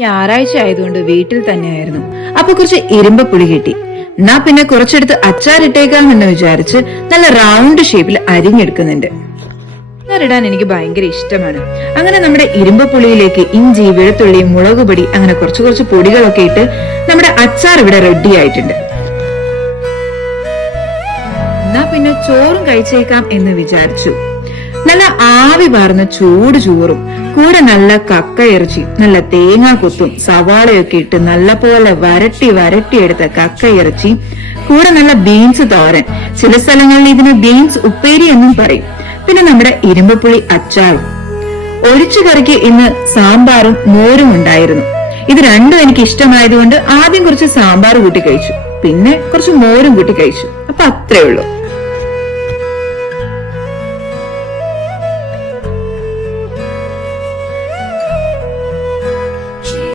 ഞായറാഴ്ച ആയതുകൊണ്ട് വീട്ടിൽ തന്നെയായിരുന്നു. അപ്പൊ കുറച്ച് ഇരുമ്പപ്പുളി കിട്ടി. എന്നാ പിന്നെ കുറച്ചെടുത്ത് അച്ചാറിട്ടേക്കാമെന്ന് വിചാരിച്ച് നല്ല റൗണ്ട് ഷേപ്പിൽ അരിഞ്ഞെടുക്കുന്നുണ്ട്. അച്ചാറിടാൻ എനിക്ക് ഭയങ്കര ഇഷ്ടമാണ്. അങ്ങനെ നമ്മുടെ ഇരുമ്പപ്പുളിയിലേക്ക് ഇഞ്ചി, വെളുത്തുള്ളി, മുളകുപൊടി അങ്ങനെ കുറച്ച് കുറച്ച് പൊടികളൊക്കെ ഇട്ട് നമ്മുടെ അച്ചാർ ഇവിടെ റെഡി ആയിട്ടുണ്ട്. എന്നാ പിന്നെ ചോറും കഴിച്ചേക്കാം എന്ന് വിചാരിച്ചു. നല്ല ആവി പാർന്ന ചൂട് ചോറും കൂടെ നല്ല കക്ക ഇറച്ചി, നല്ല തേങ്ങാ കൊത്തും സവാളയൊക്കെ ഇട്ട് നല്ല പോലെ വരട്ടിയെടുത്ത കക്ക ഇറച്ചി, കൂടെ നല്ല ബീൻസ് തോരൻ, ചില സ്ഥലങ്ങളിൽ ഇതിന് ബീൻസ് ഉപ്പേരി എന്നും പറയും. പിന്നെ നമ്മുടെ ഇരുമ്പപ്പുളി അച്ചാറും. ഒഴിച്ചു കറിക്ക് ഇന്ന് സാമ്പാറും മോരും ഉണ്ടായിരുന്നു. ഇത് രണ്ടും എനിക്ക് ഇഷ്ടമായതുകൊണ്ട് ആദ്യം കുറച്ച് സാമ്പാർ കൂട്ടി കഴിച്ചു, പിന്നെ കുറച്ച് മോരും കൂട്ടി കഴിച്ചു. അപ്പൊ അത്രേ ഉള്ളൂ.